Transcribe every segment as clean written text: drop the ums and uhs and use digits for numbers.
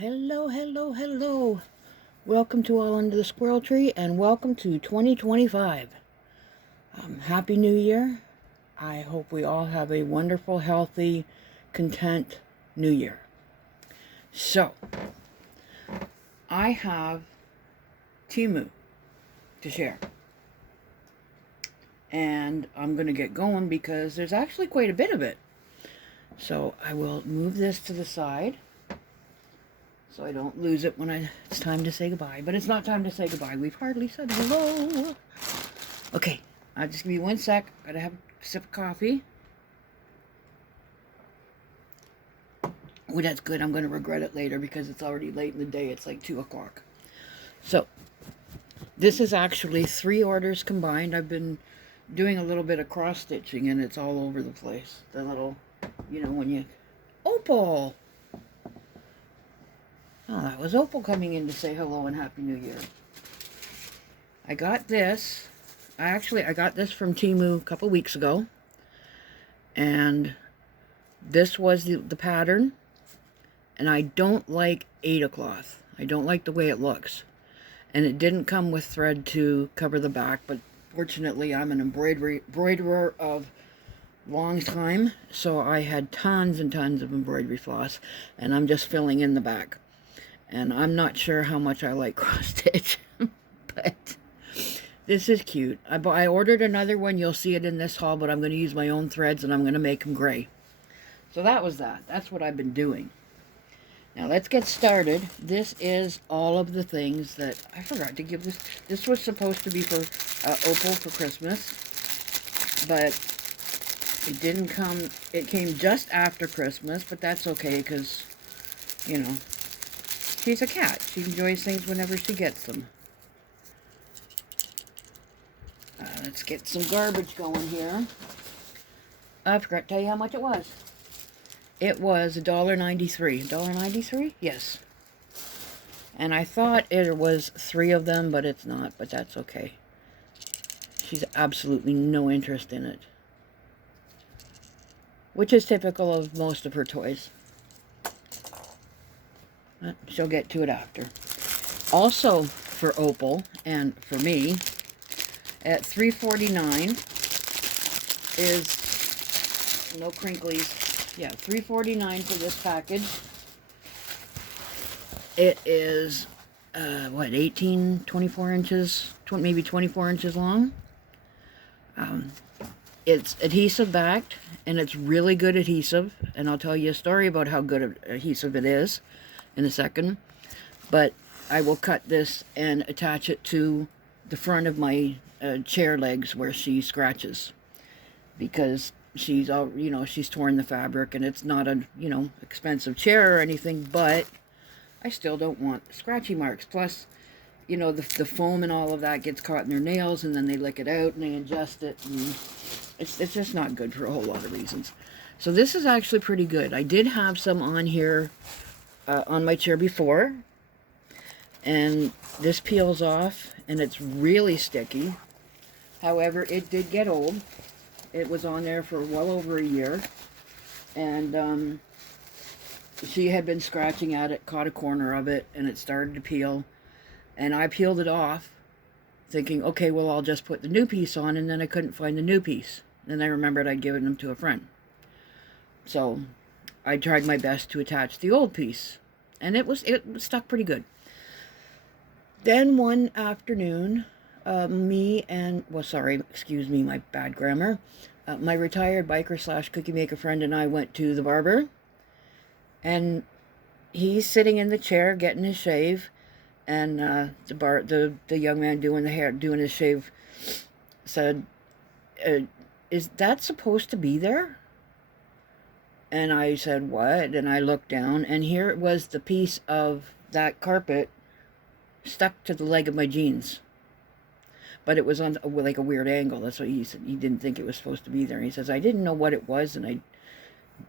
Hello, hello, hello. Welcome to All Under the Squirrel Tree and welcome to 2025. Happy New Year. I hope we all have a wonderful, healthy, content New Year. So, I have Temu to share. And I'm going to get going because there's actually quite a bit of it. So, I will move this to the side so I don't lose it when it's time to say goodbye. But it's not time to say goodbye. We've hardly said hello. Okay, just give me 1 sec. Gotta have a sip of coffee. Oh, that's good. I'm gonna regret it later because it's already late in the day. It's like 2 o'clock. So, this is actually 3 orders combined. I've been doing a little bit of cross-stitching and it's all over the place. The little, when you... Opal! Oh, that was Opal coming in to say hello and Happy New Year. I got this. I got this from Temu a couple weeks ago. And this was the pattern. And I don't like Aida cloth. I don't like the way it looks. And it didn't come with thread to cover the back. But fortunately, I'm an embroiderer of long time. So I had tons and tons of embroidery floss. And I'm just filling in the back. And I'm not sure how much I like cross-stitch, but this is cute. I ordered another one. You'll see it in this haul, but I'm going to use my own threads, and I'm going to make them gray. So that was that. That's what I've been doing. Now, let's get started. This is all of the things that... I forgot to give this... This was supposed to be for Opal for Christmas, but it didn't come... It came just after Christmas, but that's okay, because, she's a cat. She enjoys things whenever she gets them. Let's get some garbage going here. I forgot to tell you how much it was. It was $1.93. $1.93? Yes. And I thought it was 3 of them, but it's not. But that's okay. She's absolutely no interest in it. Which is typical of most of her toys. She'll get to it after. Also for Opal and for me, at $3.49 is no crinklies. Yeah, $3.49 for this package. It is 24 inches, maybe 24 inches long. It's adhesive backed, and it's really good adhesive. And I'll tell you a story about how good adhesive it is in a second, but I will cut this and attach it to the front of my chair legs where she scratches, because she's all she's torn the fabric, and it's not a expensive chair or anything, but I still don't want scratchy marks. Plus, the foam and all of that gets caught in their nails, and then they lick it out and they adjust it, and it's just not good for a whole lot of reasons. So this is actually pretty good. I did have some on here on my chair before, and this peels off and it's really sticky. However, it did get old. It was on there for well over a year, and she had been scratching at it, caught a corner of it, and it started to peel, and I peeled it off thinking, okay, well, I'll just put the new piece on, and then I couldn't find the new piece. Then I remembered I'd given them to a friend. So I tried my best to attach the old piece, and it stuck pretty good. Then one afternoon, excuse me, my bad grammar, my retired biker / cookie maker friend and I went to the barber, and he's sitting in the chair getting his shave, and the young man doing his shave said, is that supposed to be there? And I said, what? And I looked down, and here it was, the piece of that carpet stuck to the leg of my jeans. But it was on like a weird angle. That's what he said. He didn't think it was supposed to be there. He says, I didn't know what it was, and I,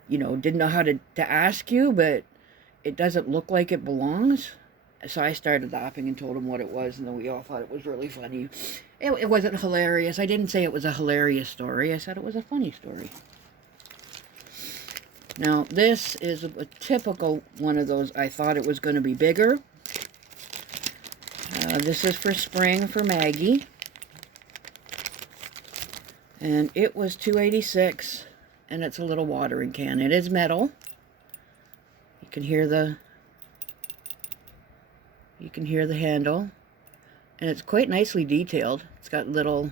didn't know how to ask you, but it doesn't look like it belongs. So I started laughing and told him what it was, and then we all thought it was really funny. It wasn't hilarious. I didn't say it was a hilarious story. I said it was a funny story. Now, this is a typical one of those. I thought it was going to be bigger. This is for spring for Maggie. And it was $2.86, and it's a little watering can. It is metal. You can hear the handle, and it's quite nicely detailed. It's got little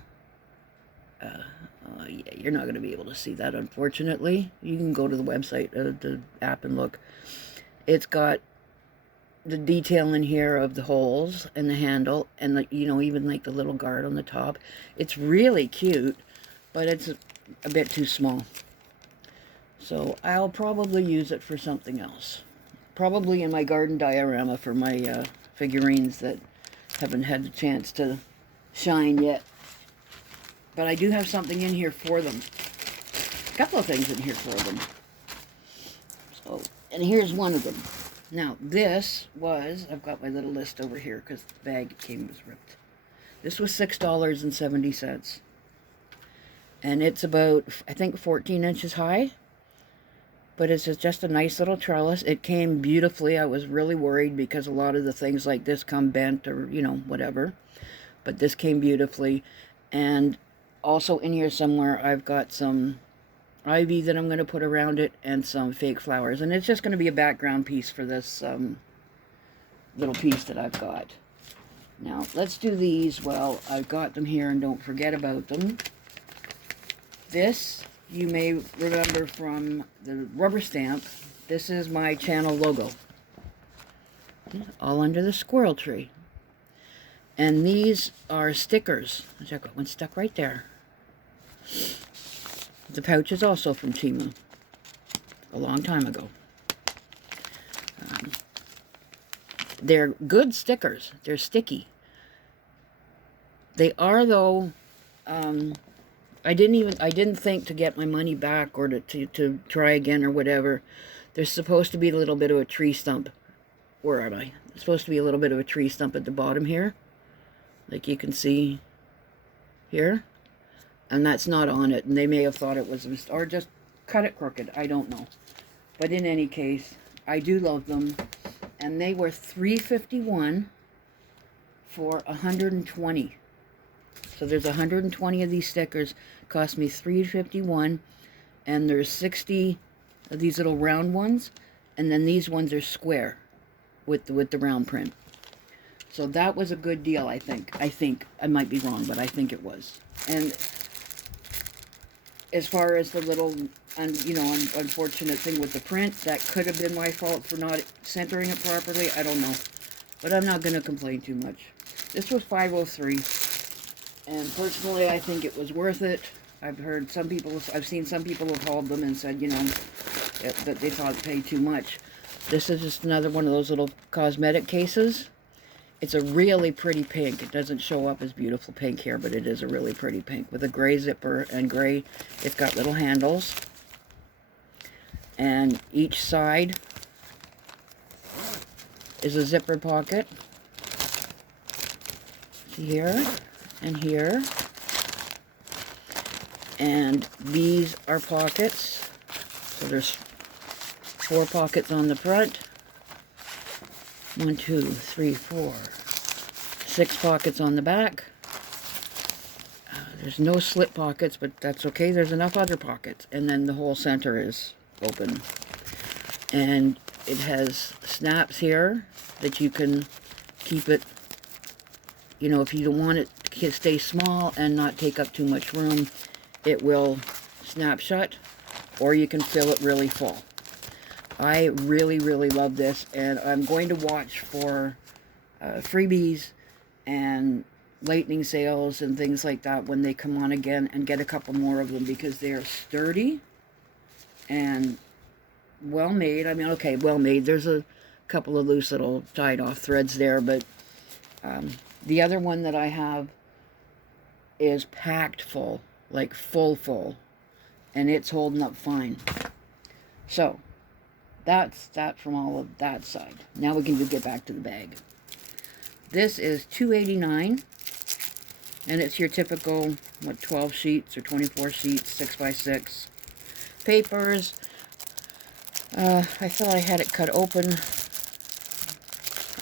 yeah, you're not going to be able to see that, unfortunately. You can go to the website, the app, and look. It's got the detail in here of the holes and the handle, and the, you know, even like the little guard on the top. It's really cute, but it's a bit too small. So I'll probably use it for something else. Probably in my garden diorama for my figurines that haven't had the chance to shine yet. But I do have something in here for them. A couple of things in here for them. So, and here's one of them. Now, this was, I've got my little list over here because the bag it came was ripped. This was $6.70. And it's about, I think, 14 inches high. But it's just a nice little trellis. It came beautifully. I was really worried because a lot of the things like this come bent or, you know, whatever. But this came beautifully. And also in here somewhere, I've got some ivy that I'm going to put around it and some fake flowers. And it's just going to be a background piece for this little piece that I've got. Now, let's do these while I've got them here and don't forget about them. This, you may remember from the rubber stamp. This is my channel logo. All under the squirrel tree. And these are stickers. I've got one stuck right there. The pouch is also from Temu. A long time ago. They're good stickers. They're sticky. They are, though, I didn't think to get my money back or to try again or whatever. There's supposed to be a little bit of a tree stump. Where am I? There's supposed to be a little bit of a tree stump at the bottom here. Like you can see here. And that's not on it. And they may have thought it was, or just cut it crooked. I don't know. But in any case, I do love them. And they were $3.51 for 120. So there's 120 of these stickers. Cost me $3.51. And there's 60 of these little round ones. And then these ones are square with the round print. So that was a good deal, I think. I might be wrong, but I think it was. And as far as the little, you know, unfortunate thing with the print, that could have been my fault for not centering it properly. I don't know. But I'm not going to complain too much. This was $5.03. And personally, I think it was worth it. I've seen some people have hauled them and said, you know, that they thought it paid too much. This is just another one of those little cosmetic cases. It's a really pretty pink. It doesn't show up as beautiful pink here, but it is a really pretty pink with a gray zipper and gray. It's got little handles. And each side is a zipper pocket. See here and here. And these are pockets. So there's 4 pockets on the front. 1, 2, 3, 4, 6 pockets on the back. There's no slip pockets, but that's okay. There's enough other pockets. And then the whole center is open. And it has snaps here that you can keep it, you know, if you don't want it to stay small and not take up too much room, it will snap shut, or you can fill it really full. I really, really love this, and I'm going to watch for freebies and lightning sales and things like that when they come on again and get a couple more of them because they are sturdy and well made. I mean, okay, well made. There's a couple of loose little tied off threads there, but the other one that I have is packed full, like full, and it's holding up fine. So that's that from all of that side. Now we can just get back to the bag. This is $2.89, and it's your typical, 12 sheets or 24 sheets, 6x6 papers. I thought I had it cut open.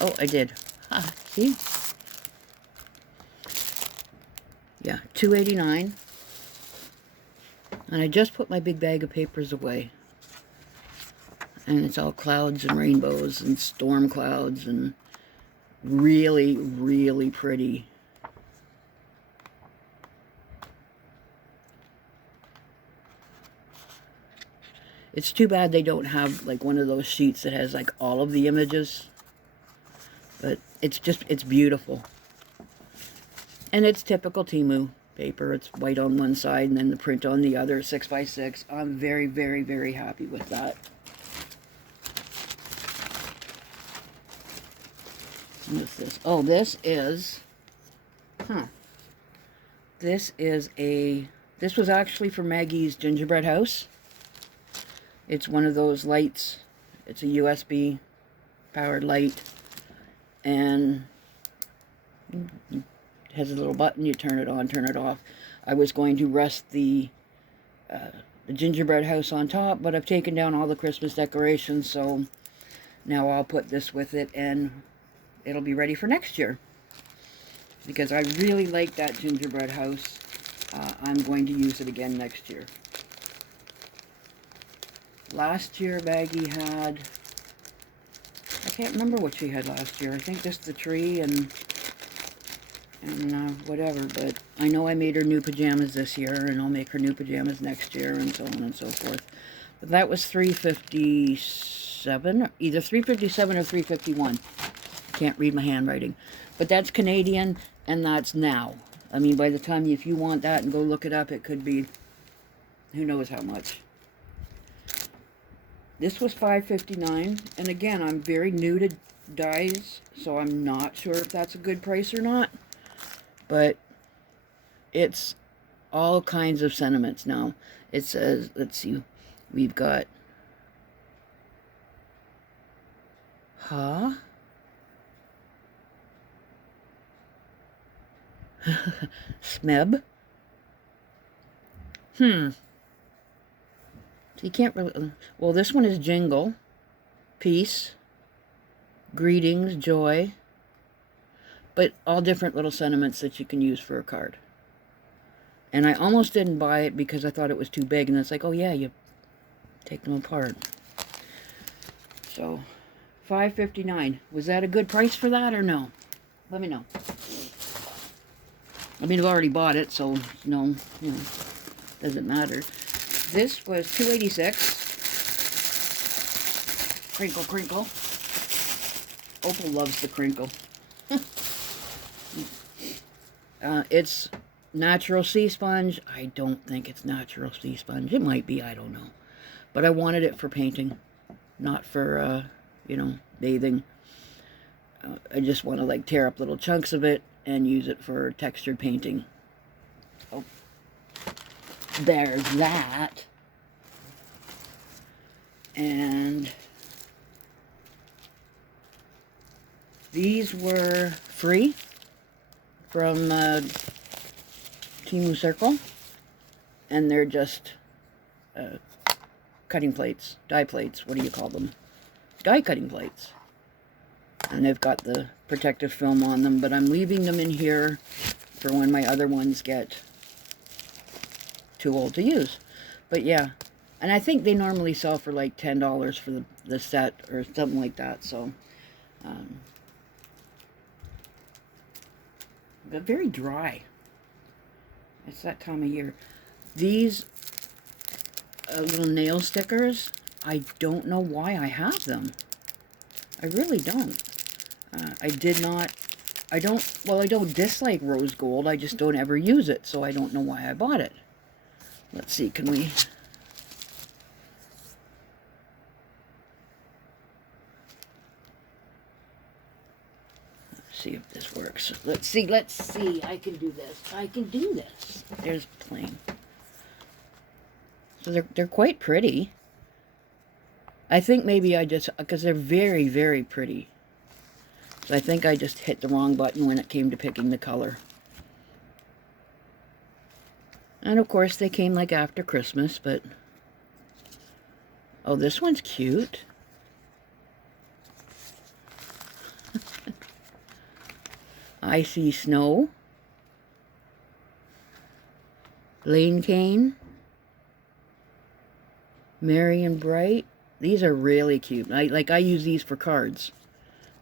Oh, I did. Ah, see? Yeah, $2.89. And I just put my big bag of papers away. And it's all clouds and rainbows and storm clouds and really, really pretty. It's too bad they don't have like one of those sheets that has like all of the images. But it's beautiful. And it's typical Temu paper. It's white on one side and then the print on the other, 6x6. I'm very, very, very happy with that. What's this? Oh, this is, this was actually for Maggie's gingerbread house. It's one of those lights. It's a USB powered light. And it has a little button. You turn it on, turn it off. I was going to rest the gingerbread house on top, but I've taken down all the Christmas decorations, so now I'll put this with it, and it'll be ready for next year. Because I really like that gingerbread house. I'm going to use it again next year. Last year, Maggie had, I can't remember what she had last year. I think just the tree and whatever. But I know I made her new pajamas this year, and I'll make her new pajamas next year, and so on and so forth. But that was $3.57, either $3.57 or $3.51. Can't read my handwriting. But that's Canadian, and that's now. I mean, by the time, if you want that and go look it up, it could be who knows how much. This was $5.59, and again, I'm very new to dyes, so I'm not sure if that's a good price or not. But it's all kinds of sentiments now. It says, let's see, we've got Smeb. So you can't really, well, this one is jingle, peace, greetings, joy, but all different little sentiments that you can use for a card. And I almost didn't buy it because I thought it was too big, and it's like, oh yeah, you take them apart. So, $5.59. Was that a good price for that or no? Let me know. I mean, I've already bought it, so no, you know, doesn't matter. This was $2.86. Crinkle, crinkle. Opal loves the crinkle. It's natural sea sponge. I don't think it's natural sea sponge. It might be, I don't know. But I wanted it for painting, not for, you know, bathing. I just want to, like, tear up little chunks of it and use it for textured painting. Oh. There's that. And these were free from Temu Circle, and they're just cutting plates, die plates, what do you call them? Die cutting plates. And they've got the protective film on them, but I'm leaving them in here for when my other ones get too old to use. But yeah, and I think they normally sell for like $10 for the set or something like that, so but very dry. It's that time of year. These little nail stickers, I don't know why I have them. I really don't. I don't dislike rose gold. I just don't ever use it, so I don't know why I bought it. Let's see, can we... see if this works. Let's see. I can do this. There's plain. So they're quite pretty. I think maybe I just, because they're very, very pretty. So I think I just hit the wrong button when it came to picking the color. And of course they came like after Christmas, but Oh, this one's cute. Icy Snow. Lane Cane. Merry and Bright. These are really cute. I use these for cards.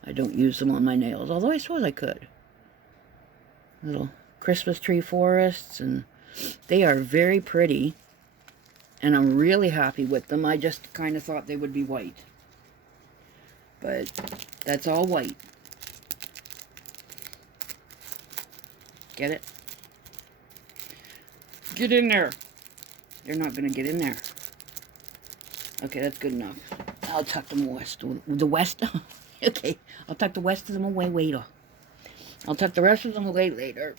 I don't use them on my nails, although I suppose I could. Little Christmas tree forests, and they are very pretty. And I'm really happy with them. I just kind of thought they would be white. But that's all white. Get it? Get in there. They're not going to get in there. Okay, that's good enough. I'll tuck them west. The west? Okay, I'll tuck the rest of them away later. I'll tuck the rest of them away later.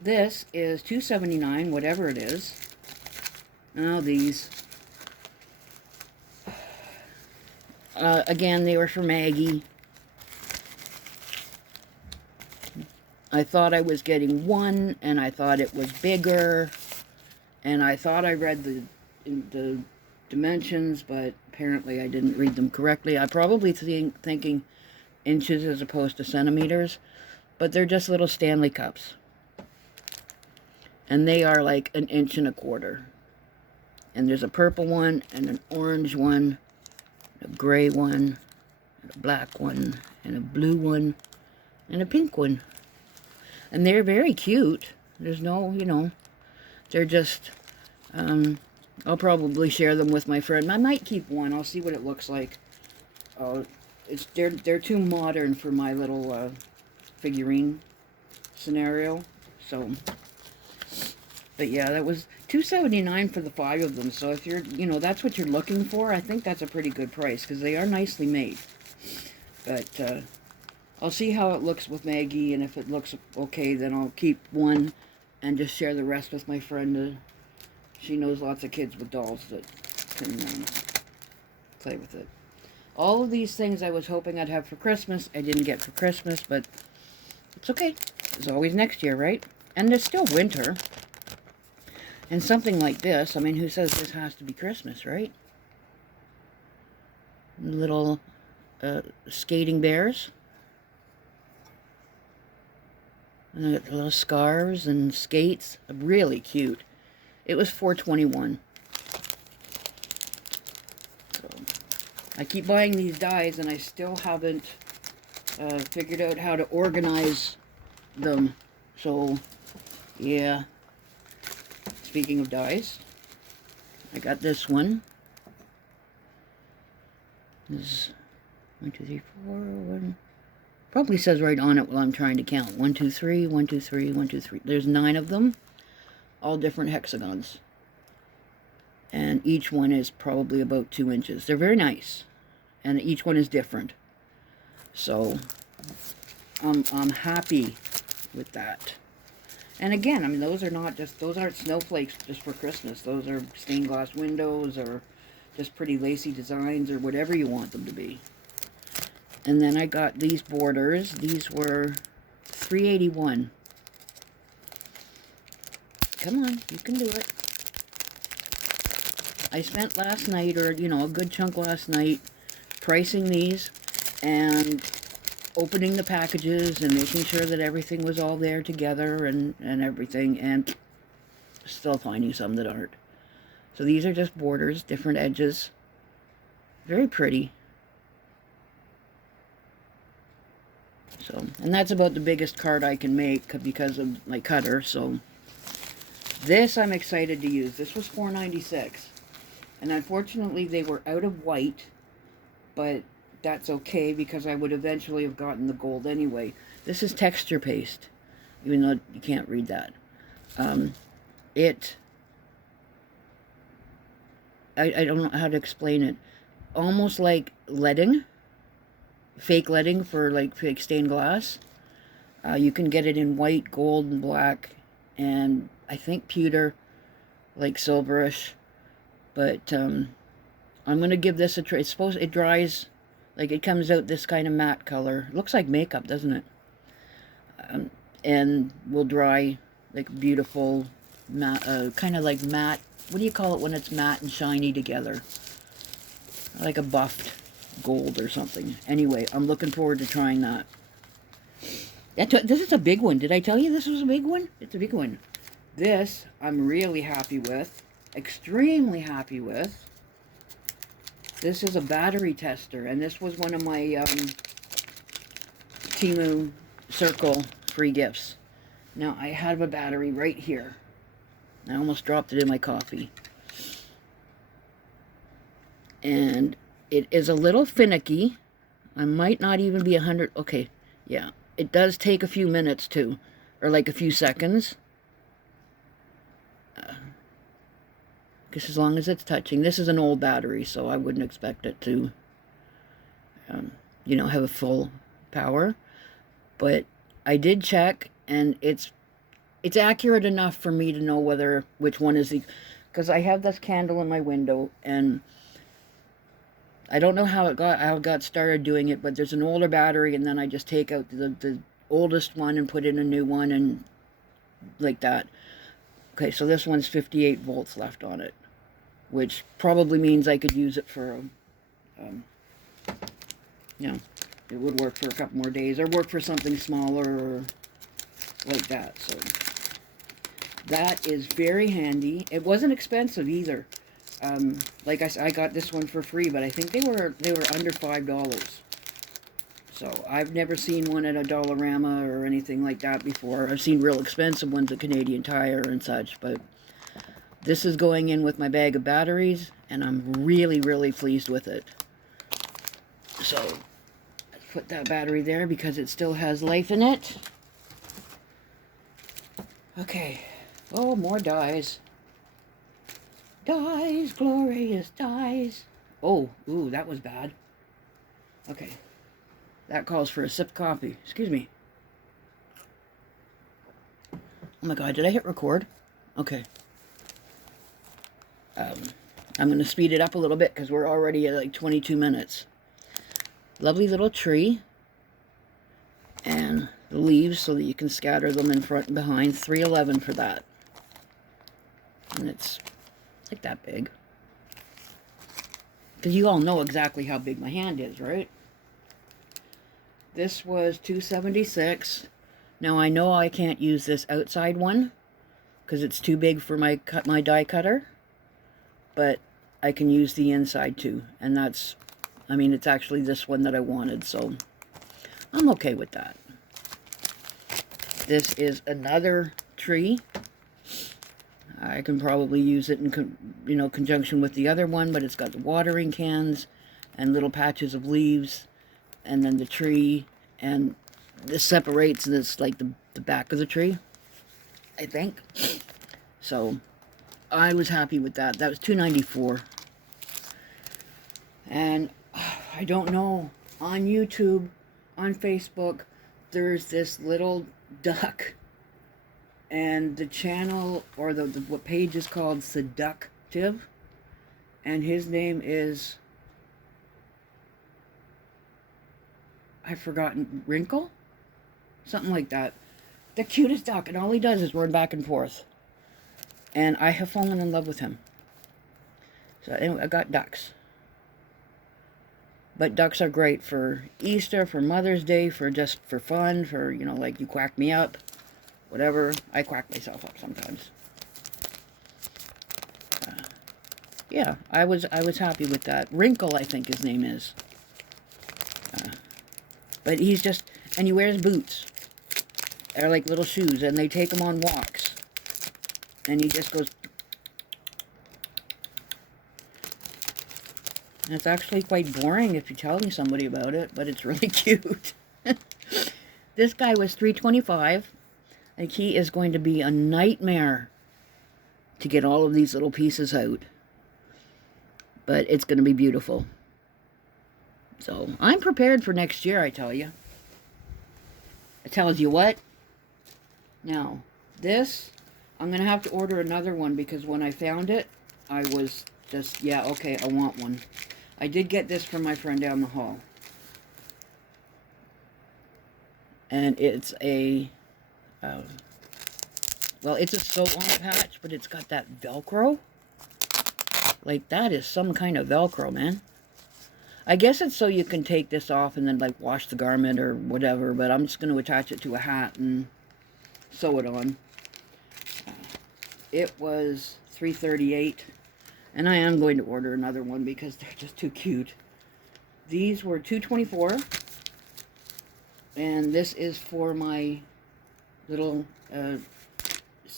This is $2.79, whatever it is. Now these. Again, they were for Maggie. I thought I was getting one, and I thought it was bigger, and I thought I read the dimensions, but apparently I didn't read them correctly. I probably thinking inches as opposed to centimeters, but they're just little Stanley cups, and they are like 1.25 inches. And there's a purple one, and an orange one, a gray one, and a black one, and a blue one, and a pink one. And they're very cute. There's no, you know, they're just, I'll probably share them with my friend. I might keep one. I'll see what it looks like. They're too modern for my little figurine scenario. So, but yeah, that was $2.79 for the 5 of them. So if you're, you know, that's what you're looking for, I think that's a pretty good price because they are nicely made. But I'll see how it looks with Maggie, and if it looks okay, then I'll keep one and just share the rest with my friend. She knows lots of kids with dolls that can play with it. All of these things I was hoping I'd have for Christmas, I didn't get for Christmas, but it's okay. It's always next year, right? And there's still winter. And something like this, I mean, who says this has to be Christmas, right? Little skating bears. And I got the little scarves and skates. Really cute. It was $4.21. So, I keep buying these dies, and I still haven't figured out how to organize them. So, yeah. Speaking of dies, I got this one. This is 1, 2, 3, 4, 1. Probably says right on it while I'm trying to count. 1, 2, 3, 1, 2, 3, 1, 2, 3. There's 9 of them, all different hexagons. And each one is probably about 2 inches. They're very nice, and each one is different. So I'm happy with that. And again, I mean, those aren't snowflakes just for Christmas. Those are stained glass windows or just pretty lacy designs or whatever you want them to be. And then I got these borders. These were $3.81. Come on, you can do it. I spent last night, or, you know, a good chunk last night, pricing these and opening the packages and making sure that everything was all there together and everything, and still finding some that aren't. So these are just borders, different edges. Very pretty. So, and that's about the biggest card I can make because of my cutter. So this I'm excited to use. This was $4.96. And unfortunately they were out of white, but that's okay because I would eventually have gotten the gold anyway. This is texture paste, even though you can't read that. I don't know how to explain it. Almost like leading. Fake leading for like fake stained glass. You can get it in white, gold, and black, and I think pewter, like silverish. But I'm gonna give this a try. It dries, like it comes out this kind of matte color. Looks like makeup, doesn't it? And will dry like beautiful, matte, kind of like matte. What do you call it when it's matte and shiny together? like a buffed gold or something. Anyway, I'm looking forward to trying that. This is a big one. Did I tell you this was a big one? It's a big one. This I'm really happy with. Extremely happy with. This is a battery tester, and this was one of my Temu Circle free gifts. Now, I have a battery right here. I almost dropped it in my coffee. And it is a little finicky. I might not even be 100. Okay, yeah. It does take a few minutes, too. Or like a few seconds. Because as long as it's touching. This is an old battery, so I wouldn't expect it to, you know, have a full power. But I did check, and it's accurate enough for me to know which one is the... Because I have this candle in my window, and I don't know how I got started doing it, but there's an older battery, and then I just take out the oldest one and put in a new one, and like that. Okay, so this one's 58 volts left on it, which probably means I could use it for, you know, it would work for a couple more days, or work for something smaller, or like that. So that is very handy. It wasn't expensive either. Like I got this one for free, but I think they were under $5. So I've never seen one at a Dollarama or anything like that before. I've seen real expensive ones at Canadian Tire and such, but this is going in with my bag of batteries, and I'm really, really pleased with it. So let's put that battery there because it still has life in it. Okay. Oh, more dies. Dies, glorious dies. Oh, ooh, that was bad. Okay. That calls for a sip of coffee. Excuse me. Oh my god, did I hit record? Okay. I'm going to speed it up a little bit because we're already at like 22 minutes. Lovely little tree. And the leaves so that you can scatter them in front and behind. $3.11 for that. And it's like that big. Because you all know exactly how big my hand is, right? This was $2.76. Now I know I can't use this outside one because it's too big for my die cutter, but I can use the inside too, and that's, I mean, it's actually this one that I wanted, so I'm okay with that. This is another tree. I can probably use it in, you know, conjunction with the other one, but it's got the watering cans and little patches of leaves, and then the tree, and this separates this, like the back of the tree, I think. So I was happy with that. That was $2.94. And I don't know, on YouTube, on Facebook, there's this little duck, and the channel, or the what page is called Seductive, and his name is, I've forgotten, Wrinkle? Something like that. The cutest duck, and all he does is run back and forth. And I have fallen in love with him. So anyway, I got ducks. But ducks are great for Easter, for Mother's Day, for just for fun, for, you know, like you quack me up, whatever. I quack myself up sometimes. Yeah, I was happy with that. Wrinkle, I think his name is. But he's just, and he wears boots. They're like little shoes, and they take him on walks. And he just goes. And it's actually quite boring if you tell me somebody about it, but it's really cute. This guy was $3.25. Like, he is going to be a nightmare to get all of these little pieces out. But it's going to be beautiful. So, I'm prepared for next year, I tell you. It tells you what? Now, this, I'm going to have to order another one because when I found it, I was just, yeah, okay, I want one. I did get this from my friend down the hall. And it's a, well, it's a sew-on patch, but it's got that Velcro. Like, that is some kind of Velcro, man. I guess it's so you can take this off and then like wash the garment or whatever, but I'm just going to attach it to a hat and sew it on. It was $3.38, and I am going to order another one because they're just too cute. These were $2.24, and this is for my little, what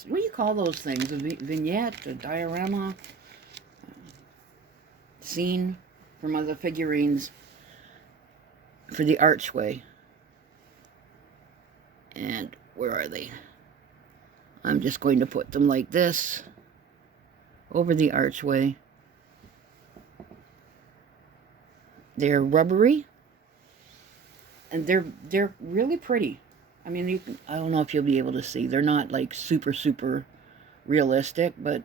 do you call those things? A vignette, a diorama, scene from other figurines for the archway. And where are they? I'm just going to put them like this over the archway. They're rubbery, and they're really pretty. I mean, you can, I don't know if you'll be able to see. They're not like super realistic, but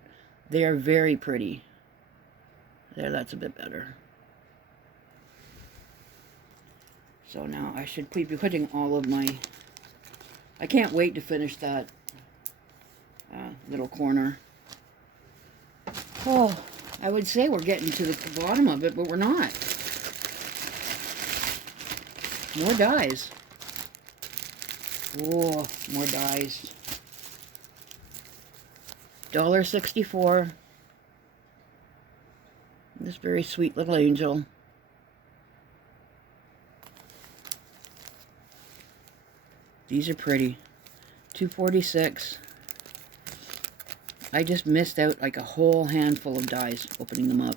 they are very pretty. There, that's a bit better. So now I should be putting all of my... I can't wait to finish that little corner. Oh, I would say we're getting to the bottom of it, but we're not. More dies. Oh, more dies. $1.64. This very sweet little angel. These are pretty. $2.46. I just missed out like a whole handful of dies opening them up.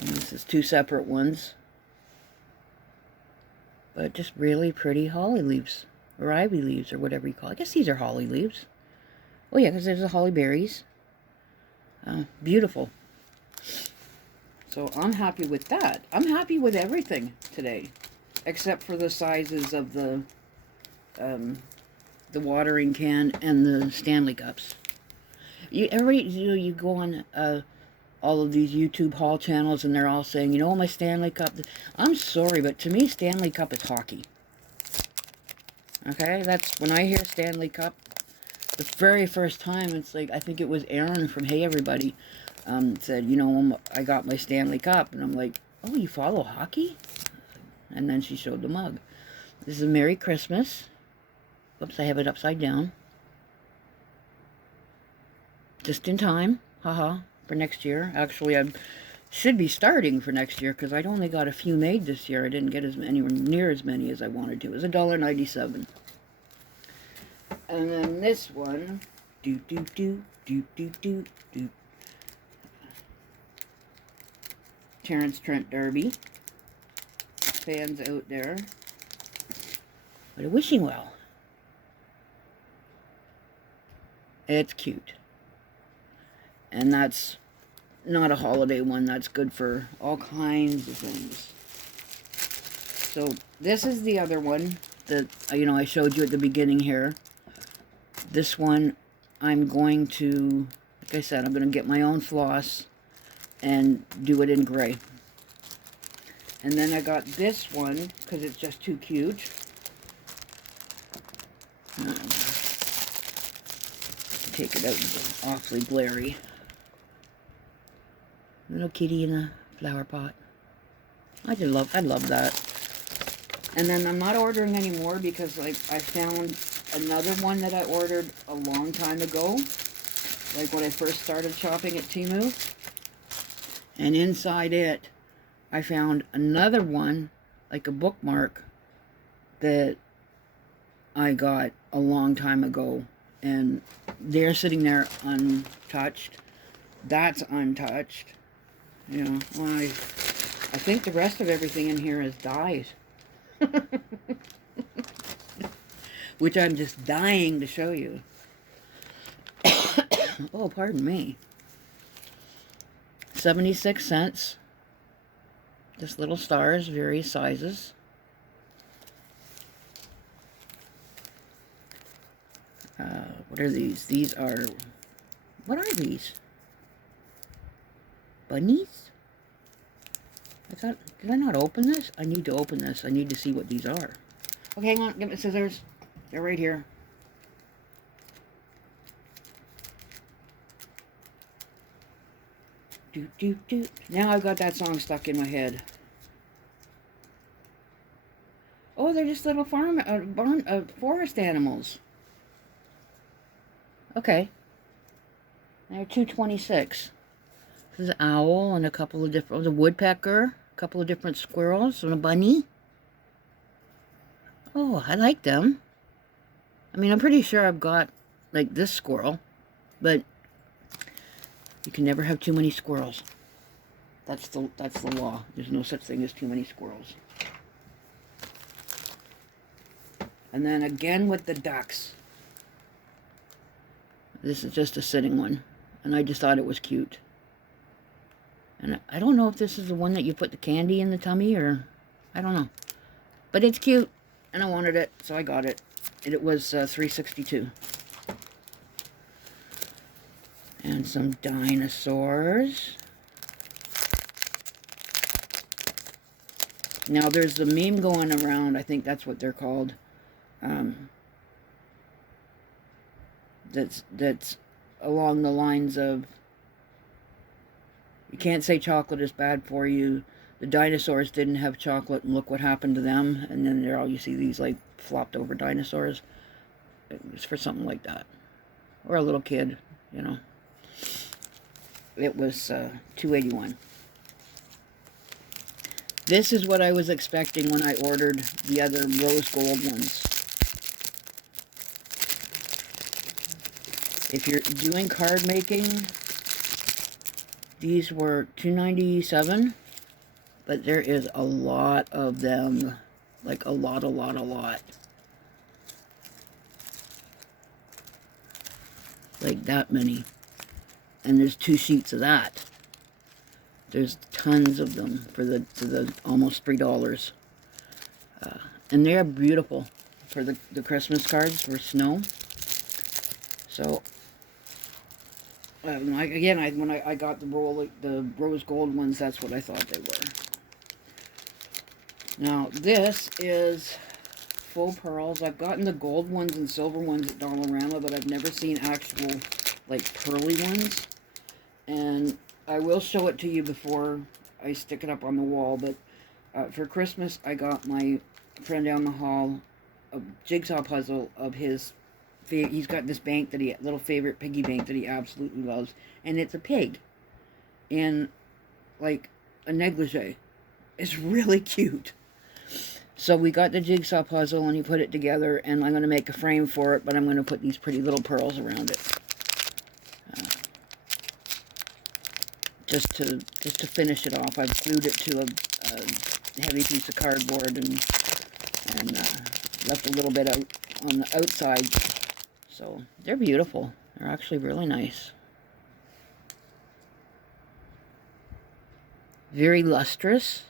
And this is two separate ones. But just really pretty holly leaves. Or ivy leaves, or whatever you call it. I guess these are holly leaves. Oh yeah, because there's the holly berries. Beautiful. So I'm happy with that. I'm happy with everything today. Except for the sizes of the watering can and the Stanley cups. You go on all of these YouTube haul channels and they're all saying, you know, my Stanley cup. I'm sorry, but to me, Stanley cup is hockey. Okay, that's when I hear Stanley cup. The very first time, it's like, I think it was Erin from Hey Everybody said, you know, I got my Stanley cup, and I'm like, oh, you follow hockey? And then she showed the mug. This is Merry Christmas. Oops, I have it upside down. Just in time, haha, for next year. Actually, I should be starting for next year because I'd only got a few made this year. I didn't get anywhere near as many as I wanted to. It was $1.97. And then this one, Terrence Trent D'Arby. Fans out there. But a wishing well. It's cute. And that's not a holiday one. That's good for all kinds of things. So this is the other one that, you know, I showed you at the beginning here. This one, I'm going to, like I said, I'm going to get my own floss and do it in gray. And then I got this one, because it's just too cute. Take it out, it's awfully glary. Little kitty in a flower pot. I love that. And then I'm not ordering anymore because like I found another one that I ordered a long time ago. Like when I first started shopping at Temu. And inside it, I found another one, like a bookmark, that I got a long time ago. And they're sitting there untouched. That's untouched. You know, well, I think the rest of everything in here is dyes. Which I'm just dying to show you. Oh, pardon me. 76 cents. Just little stars, various sizes. What are these? These are... What are these? Bunnies? Did I not open this? I need to open this. I need to see what these are. Okay, hang on. Give me the scissors. They're right here. Do, do, do. Now I've got that song stuck in my head. Oh, they're just little forest animals. Okay. They're $2.26. There's an owl and a couple of different, a woodpecker, a couple of different squirrels, and a bunny. Oh, I like them. I mean, I'm pretty sure I've got, like, this squirrel, but you can never have too many squirrels. That's the law. There's no such thing as too many squirrels. And then again with the ducks. This is just a sitting one, and I just thought it was cute. And I don't know if this is the one that you put the candy in the tummy, or I don't know. But it's cute, and I wanted it, so I got it. And it was $3.62. And some dinosaurs. Now there's the meme going around, I think that's what they're called. That's along the lines of, you can't say chocolate is bad for you. The dinosaurs didn't have chocolate, and look what happened to them. And then there, all you see these like flopped over dinosaurs. It was for something like that, or a little kid, you know. It was $2.81. This is what I was expecting when I ordered the other rose gold ones. If you're doing card making, these were $2.97, but there is a lot of them, like a lot. Like that many. And there's 2 sheets of that. There's tons of them for the almost $3. And they're beautiful for the Christmas cards for snow. So, when I got the rose gold ones, that's what I thought they were. Now, this is faux pearls. I've gotten the gold ones and silver ones at Dollarama, but I've never seen actual, like, pearly ones. And I will show it to you before I stick it up on the wall, but for Christmas, I got my friend down the hall a jigsaw puzzle of his. He's got this bank little favorite piggy bank that he absolutely loves, and it's a pig in like a negligee. It's really cute. So we got the jigsaw puzzle, and he put it together, and I'm going to make a frame for it, but I'm going to put these pretty little pearls around it. Just to finish it off. I've glued it to a heavy piece of cardboard and left a little bit out on the outside. So they're beautiful. They're actually really nice. Very lustrous.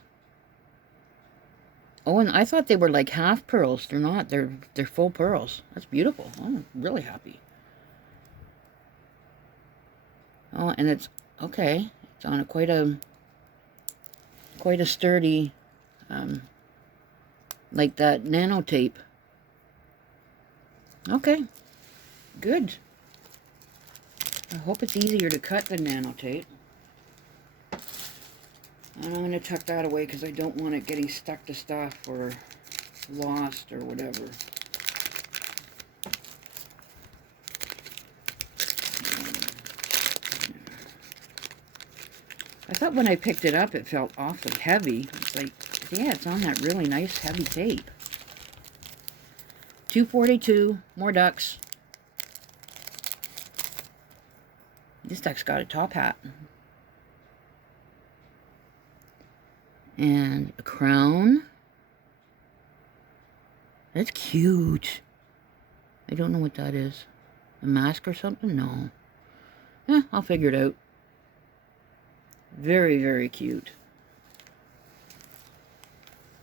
Oh, and I thought they were like half pearls. They're not. They're full pearls. That's beautiful. I'm really happy. Oh, and it's okay. It's on quite a sturdy, like that nano tape. Okay, good. I hope it's easier to cut than nano tape. And I'm going to tuck that away because I don't want it getting stuck to stuff or lost or whatever. I thought when I picked it up, it felt awfully heavy. It's like, yeah, it's on that really nice heavy tape. $2.42, more ducks. This duck's got a top hat. And a crown. That's cute. I don't know what that is. A mask or something? No. I'll figure it out. Very, very cute.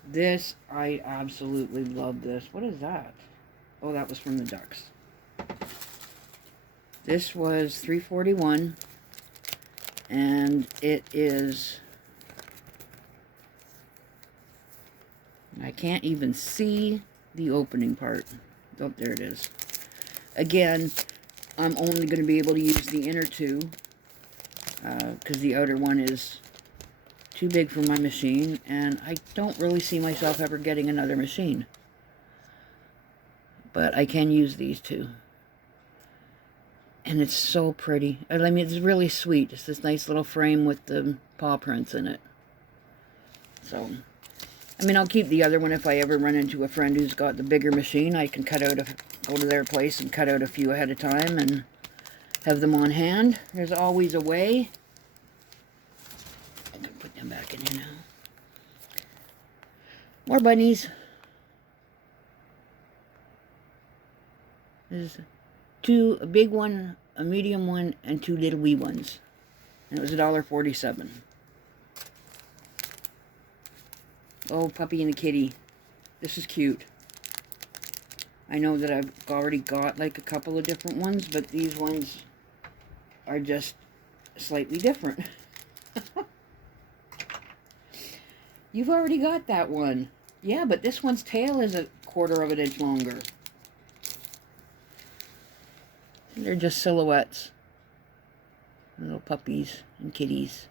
This, I absolutely love this. What is that? Oh, that was from the ducks. This was $3.41. And it is... I can't even see the opening part. Oh, there it is. Again, I'm only going to be able to use the inner two. because the outer one is too big for my machine, and I don't really see myself ever getting another machine. But I can use these two. And it's so pretty. I mean, it's really sweet. It's this nice little frame with the paw prints in it. So, I mean, I'll keep the other one if I ever run into a friend who's got the bigger machine. I can go to their place and cut out a few ahead of time and have them on hand. There's always a way. I can put them back in here now. More bunnies. There's a big one, a medium one, and 2 little wee ones. And it was $1.47. Oh, puppy and a kitty. This is cute. I know that I've already got like a couple of different ones, but these ones are just slightly different. You've already got that one. Yeah, but this one's tail is a 1/4 of an inch longer. They're just silhouettes. Little puppies and kitties.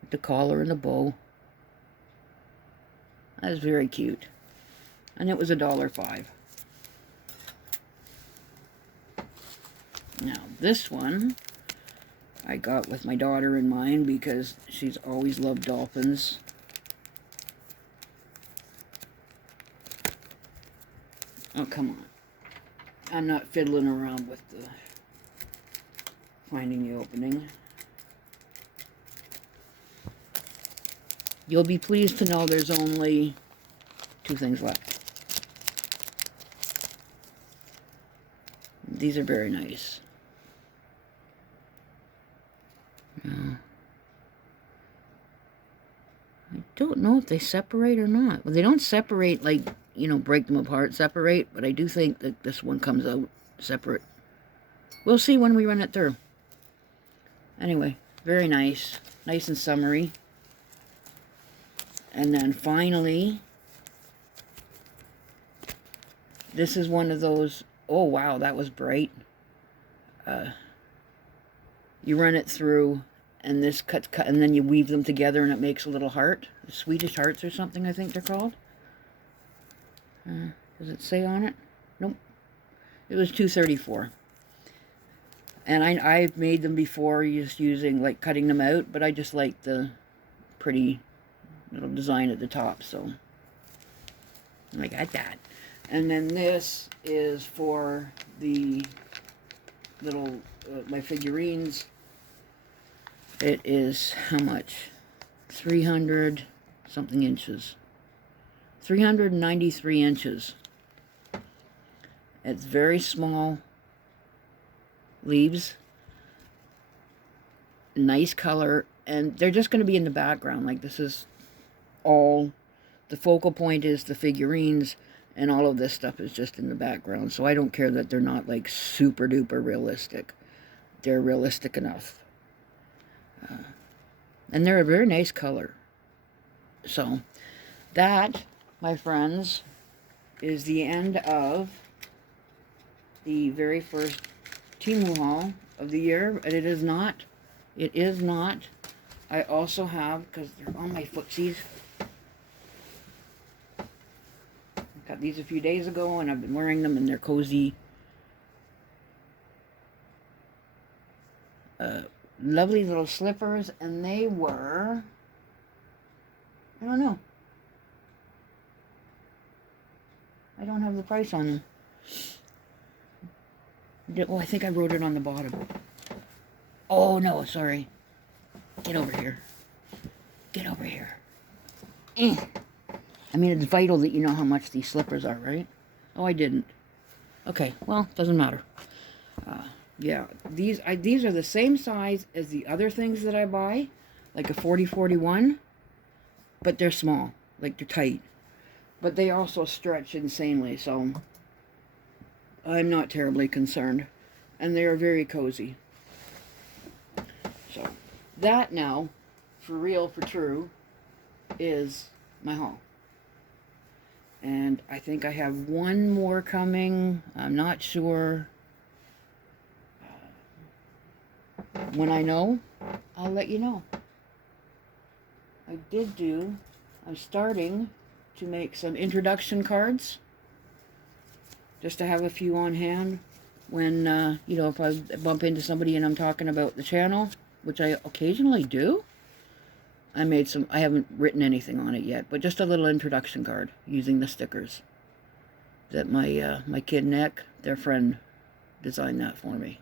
With the collar and the bow. That is very cute. And it was $1.05. Now this one I got with my daughter in mind because she's always loved dolphins. Oh, come on. I'm not fiddling around with the finding the opening. You'll be pleased to know there's only 2 things left. These are very nice. I don't know if they separate or not. Well, they don't separate like, you know, break them apart, separate, but I do think that this one comes out separate. We'll see when we run it through. Anyway, very nice. Nice and summery. And then finally, this is one of those, oh wow, that was bright. You run it through, and this cut, and then you weave them together, and it makes a little heart. Swedish hearts or something, I think they're called. Does it say on it? Nope. It was $2.34. And I've made them before just using, like, cutting them out, but I just like the pretty little design at the top, so I got that. And then this is for the little, my figurines. It is, how much? 300 something inches. 393 inches. It's very small leaves. Nice color. And they're just going to be in the background. Like, this is all, the focal point is the figurines, and all of this stuff is just in the background. So I don't care that they're not like super duper realistic. They're realistic enough. And they're a very nice color. So that, my friends, is the end of the very first Temu haul of the year. And it is not. I also have, because they're on my footsies, got these a few days ago, and I've been wearing them, and they're cozy. Lovely little slippers, and they were, I don't know. I don't have the price on them. Oh, I think I wrote it on the bottom. Oh, no, sorry. Get over here. Get over here. I mean, it's vital that you know how much these slippers are, right? Oh, I didn't. Okay, well, doesn't matter. Yeah, these are the same size as the other things that I buy, like a 40-41, but they're small, like they're tight. But they also stretch insanely, so I'm not terribly concerned. And they are very cozy. So, that now, for real, for true, is my haul. And I think I have one more coming. I'm not sure. when I know, I'll let you know. I'm starting to make some introduction cards, just to have a few on hand when, you know, if I bump into somebody and I'm talking about the channel, which I occasionally do. I haven't written anything on it yet, but just a little introduction card using the stickers that my kid Nick, their friend, designed that for me.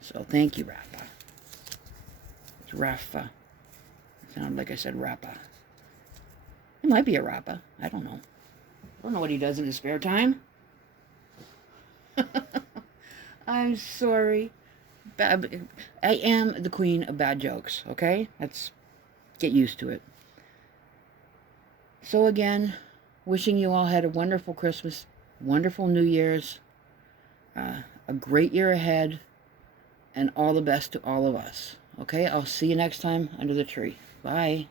So thank you, Rafa. It's Rafa. It sounded like I said Rappa. It might be a Rappa. I don't know. I don't know what he does in his spare time. I'm sorry. I am the queen of bad jokes, okay? Get used to it. So again, wishing you all had a wonderful Christmas, wonderful New Year's, a great year ahead, and all the best to all of us. Okay, I'll see you next time under the tree. Bye.